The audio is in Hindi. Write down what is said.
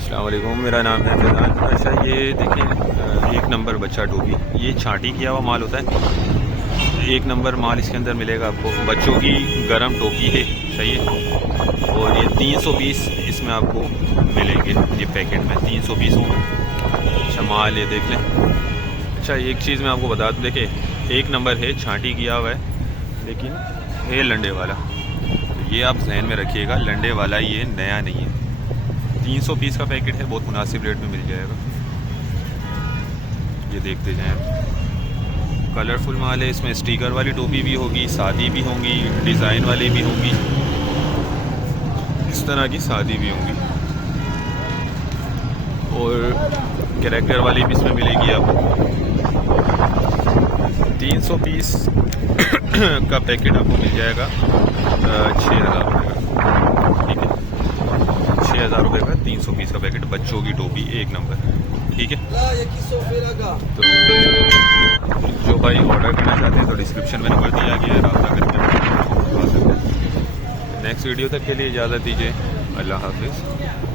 अस्सलाम वालेकुम, मेरा नाम है फैज़ान। अच्छा ये देखें, एक नंबर बच्चा टोपी, ये छांटी किया हुआ माल होता है। एक नंबर माल इसके अंदर मिलेगा आपको। बच्चों की गर्म टोपी है, सही है। और ये 300 पीस इसमें आपको मिलेंगे। ये पैकेट में 300 पीस होंगे। अच्छा माल ये देख लें। अच्छा एक चीज़ मैं आपको बता दूँ, देखिए एक नंबर है, छांटी किया हुआ है, लेकिन है लंडे वाला। तो ये आप जहन में रखिएगा, लंडे वाला ये नया नहीं है। 300 पीस का पैकेट है, बहुत मुनासिब रेट में मिल जाएगा। ये देखते जाएं, कलरफुल माल है। इसमें स्टिकर वाली टोपी भी होगी, सादी भी होंगी, डिज़ाइन वाली भी होंगी, इस तरह की सादी भी होंगी, और कैरेक्टर वाली भी इसमें मिलेगी आपको। 300 पीस का पैकेट आपको मिल जाएगा 6,000 रुपये का। ठीक है, 6,000 रुपये का 300 पीस का पैकेट, बच्चों की टोपी एक नंबर। ठीक है, तो जो भाई ऑर्डर करना चाहते हैं तो डिस्क्रिप्शन में नंबर दिया गया है, रब्ता करके। नेक्स्ट वीडियो तक के लिए इजाज़त दीजिए। अल्लाह हाफिज़।